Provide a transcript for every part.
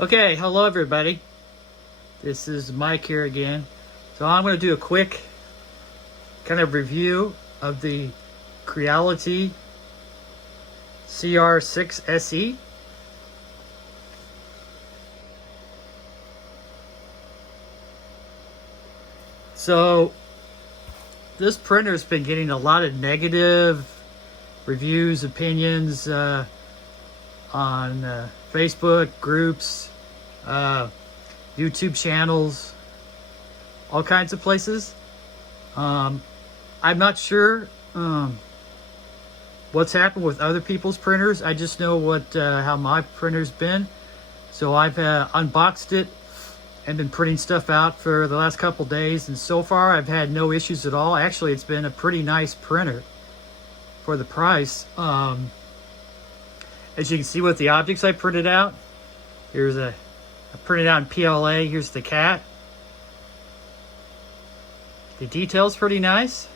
Okay, hello everybody. This is Mike here again. So I'm going to do a quick kind of review of the Creality CR-6 SE. So this printer's been getting a lot of negative reviews, opinions on Facebook groups, YouTube channels, all kinds of places. I'm not sure what's happened with other people's printers. I just know what how my printer's been. So I've unboxed it and been printing stuff out for the last couple days, and so far I've had no issues at all. Actually, it's been a pretty nice printer for the price. As you can see with the objects I printed out, I printed out in PLA. Here's the cat. The detail's pretty nice.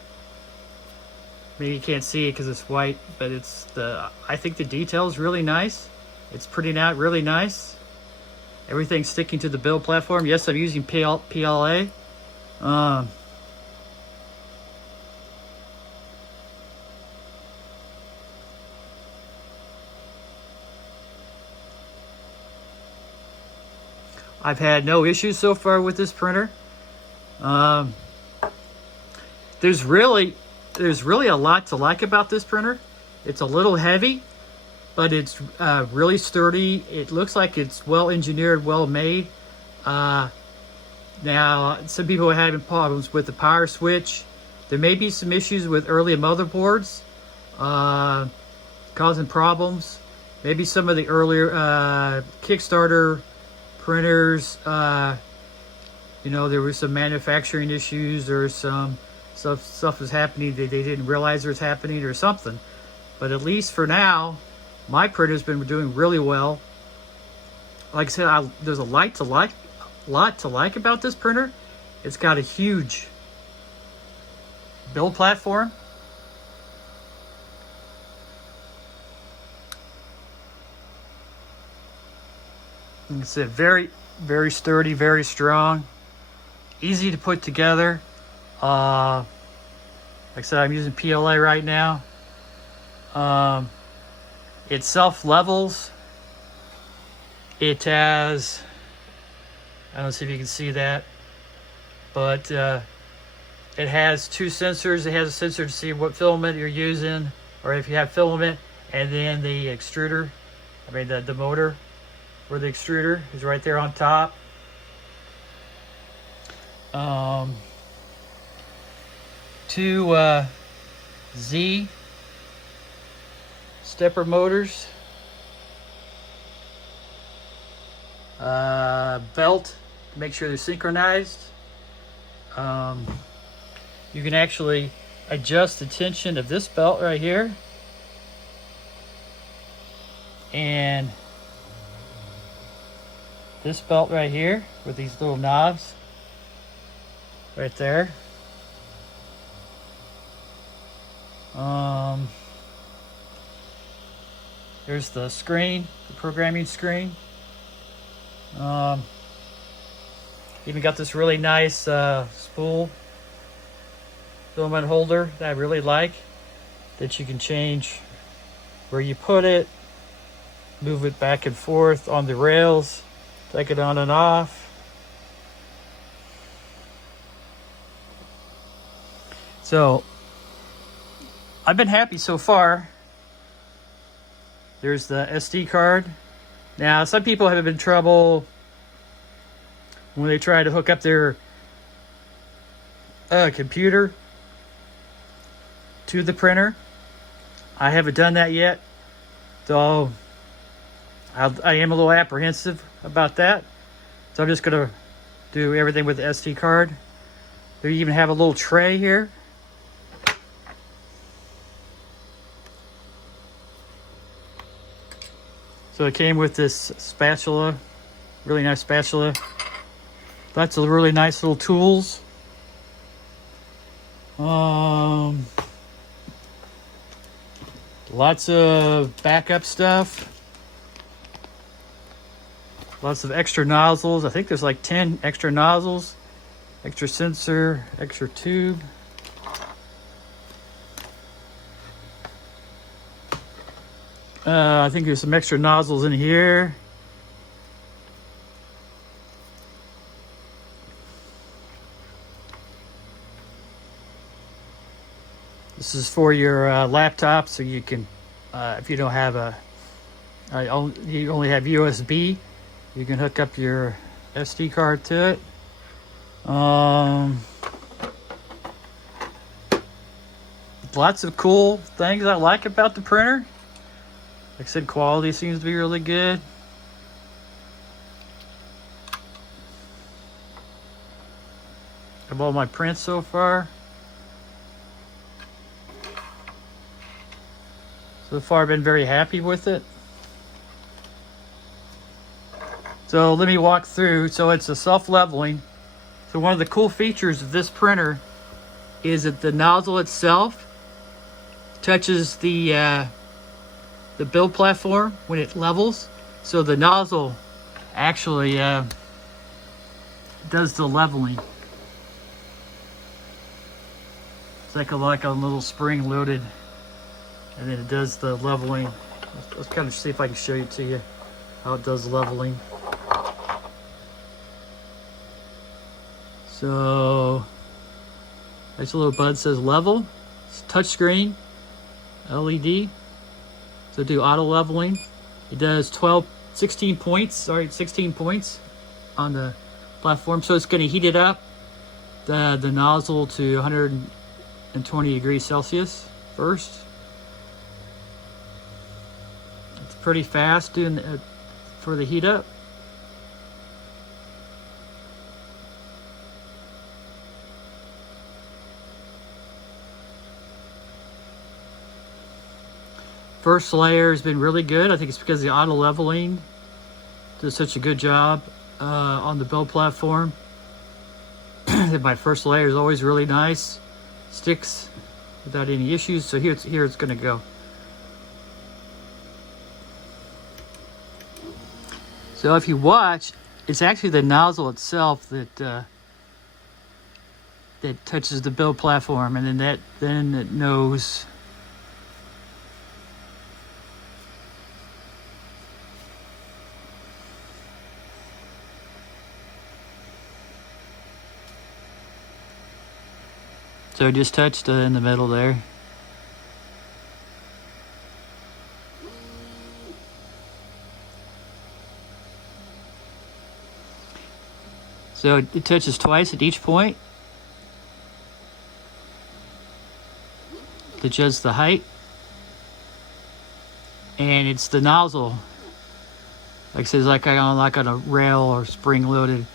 Maybe you can't see it because it's white, but I think the detail is really nice. It's printing out really nice. Everything's sticking to the build platform. Yes, I'm using PLA. I've had no issues so far with this printer. There's really a lot to like about this printer. It's a little heavy, but it's really sturdy. It looks like it's well engineered, well made. Now, some people are having problems with the power switch. There may be some issues with early motherboards causing problems. Maybe some of the earlier Kickstarter printers, there were some manufacturing issues, or some stuff was happening that they didn't realize was happening or something. But at least for now, my printer's been doing really well. Like I said, there's a lot to like about this printer. It's got a huge build platform. It's a very, very sturdy, very strong, easy to put together. Like I said, I'm using PLA right now. It self-levels. It has, I don't know if you can see that, but it has two sensors. It has a sensor to see what filament you're using, or if you have filament, and then the extruder, the motor for the extruder is right there on top. Two Z stepper motors, belt to make sure they're synchronized. You can actually adjust the tension of this belt right here, and this belt right here with these little knobs right there. There's the screen, the programming screen. Even got this really nice spool filament holder that I really like, that you can change where you put it, move it back and forth on the rails, take it on and off. So I've been happy so far. There's the SD card. Now, some people have been in trouble when they try to hook up their computer to the printer. I haven't done that yet, so I am a little apprehensive about that. So I'm just going to do everything with the SD card. They even have a little tray here. So it came with this spatula, really nice spatula. Lots of really nice little tools. Lots of backup stuff. Lots of extra nozzles. I think there's like 10 extra nozzles, extra sensor, extra tube. I think there's some extra nozzles in here. This is for your laptop, so you can, if you don't have you only have USB, you can hook up your SD card to it. Lots of cool things I like about the printer. Like I said, quality seems to be really good. Of all my prints so far. So far I've been very happy with it. So let me walk through. So it's a self-leveling. So one of the cool features of this printer is that the nozzle itself touches the build platform when it levels. So the nozzle actually does the leveling. It's like a little spring loaded, and then it does the leveling. Let's kind of see if I can show it to you how it does leveling. So there's a little button that says level. It's touchscreen LED. So do auto leveling. It does 16 points on the platform. So it's going to heat it up, the nozzle to 120 degrees Celsius first. It's pretty fast doing for the heat up. First layer has been really good. I think it's because the auto leveling does such a good job on the build platform. My first layer is always really nice, sticks without any issues. So here it's going to go. So if you watch, it's actually the nozzle itself that touches the build platform, and then it knows. So I just touched in the middle there. So it touches twice at each point to judge the height. And it's the nozzle. Like I said, it's like on a rail or spring loaded.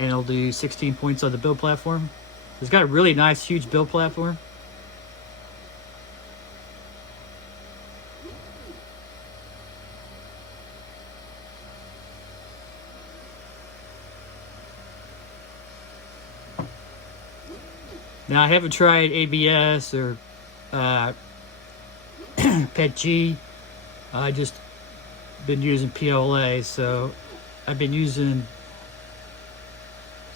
And it'll do 16 points on the build platform. It's got a really nice, huge build platform. Now, I haven't tried ABS or PETG. I just been using PLA, so I've been using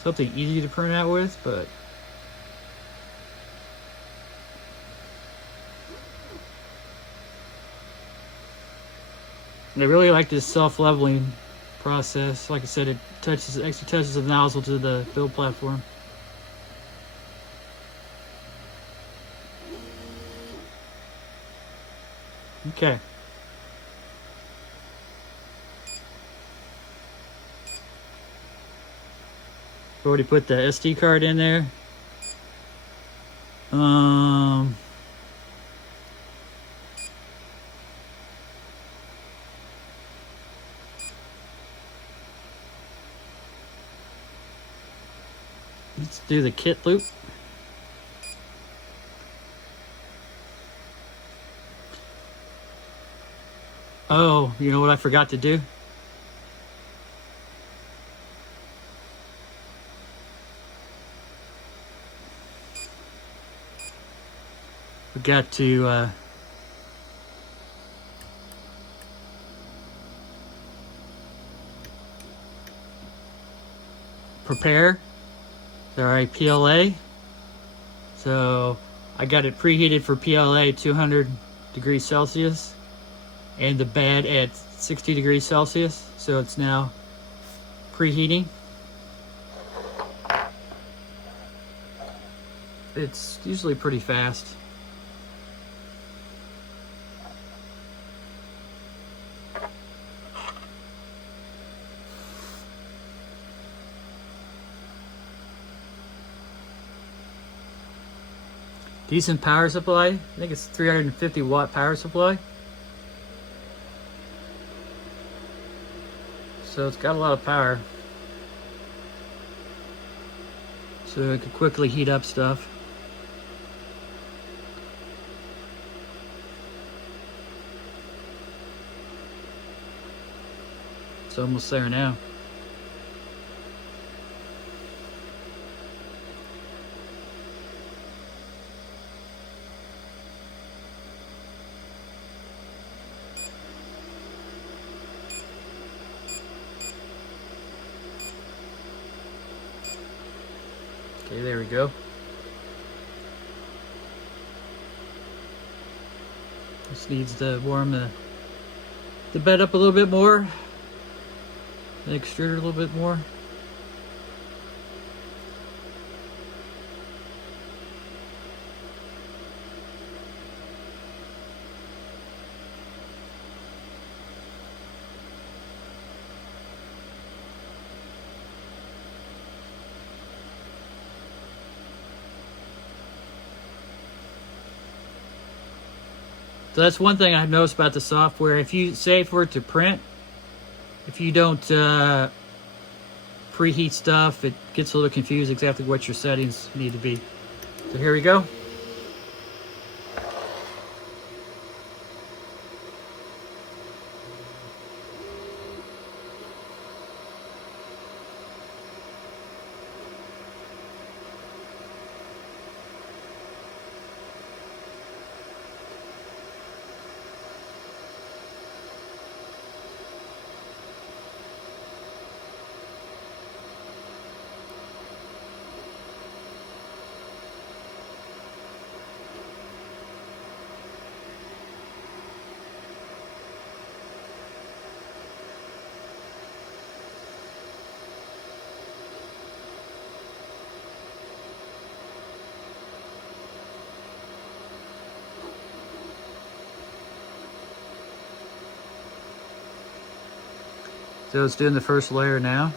something easy to print out with, but I really like this self-leveling process. Like I said, it actually touches the nozzle to the build platform. Okay. Already put the SD card in there. Let's do the kit loop. Oh, you know what I forgot to do? Forgot to prepare. Alright, PLA. So I got it preheated for PLA 200 degrees Celsius and the bed at 60 degrees Celsius. So it's now preheating. It's usually pretty fast. Decent power supply. I think it's 350 watt power supply. So it's got a lot of power. So it could quickly heat up stuff. It's almost there now. Okay, there we go. This needs to warm the bed up a little bit more. The extruder a little bit more. So that's one thing I've noticed about the software. If you say for it to print, if you don't preheat stuff, it gets a little confused exactly what your settings need to be. So here we go. So it's doing the first layer now.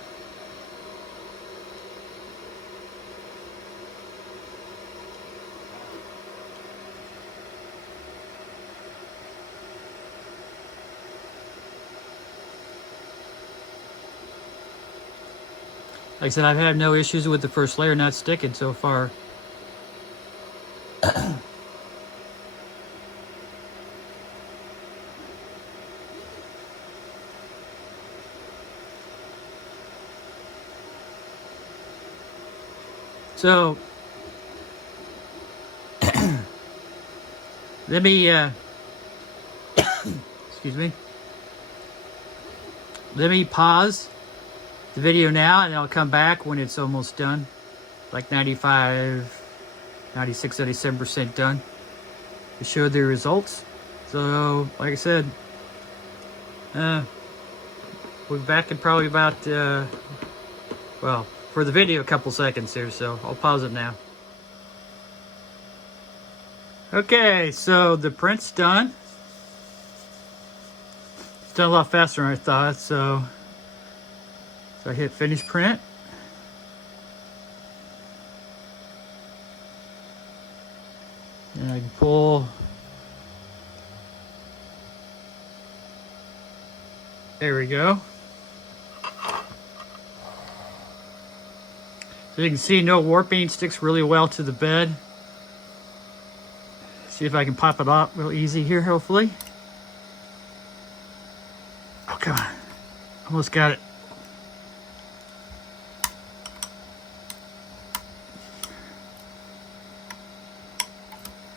Like I said, I've had no issues with the first layer not sticking so far. So let me excuse me. Let me pause the video now and I'll come back when it's almost done. Like 95, 96, 97% done to show the results. So like I said, we'll be back in probably about well, for the video, a couple seconds here, so I'll pause it now. Okay, so the print's done. It's done a lot faster than I thought, so I hit finish print. And I can pull. There we go. So you can see no warping, sticks really well to the bed. See if I can pop it off real easy here, hopefully. Oh, come on. Almost got it.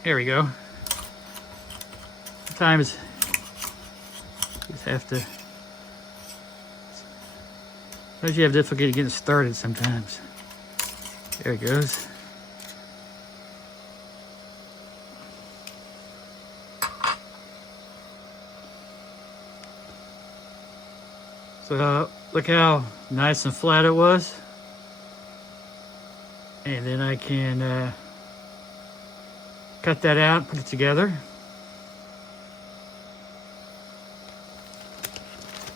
There we go. Sometimes you just have to Sometimes you have difficulty getting started sometimes. There it goes. So look how nice and flat it was. And then I can cut that out and put it together.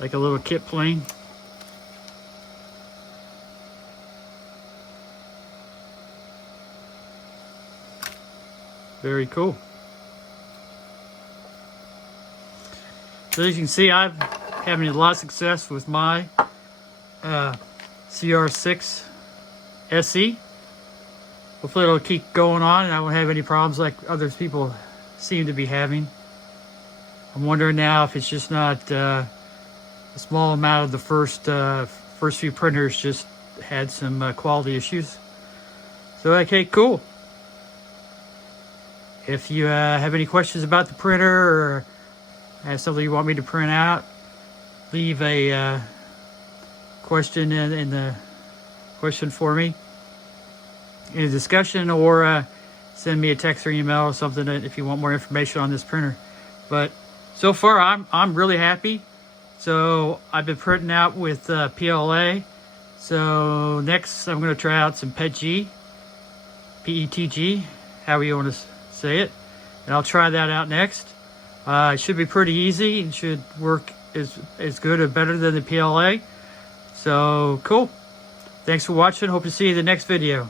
Like a little kit plane. Very cool. So as you can see, I'm having a lot of success with my CR-6 SE. Hopefully it'll keep going on and I won't have any problems like other people seem to be having. I'm wondering now if it's just not a small amount of the first few printers just had some quality issues. So okay, cool. If you have any questions about the printer or have something you want me to print out, leave a question in the question for me in a discussion, or send me a text or email or something if you want more information on this printer. But so far I'm really happy. So I've been printing out with PLA. So next I'm going to try out some PETG, PETG, however you want to say it, and I'll try that out next. It should be pretty easy and should work as good or better than the PLA. So cool. Thanks for watching. Hope to see you in the next video.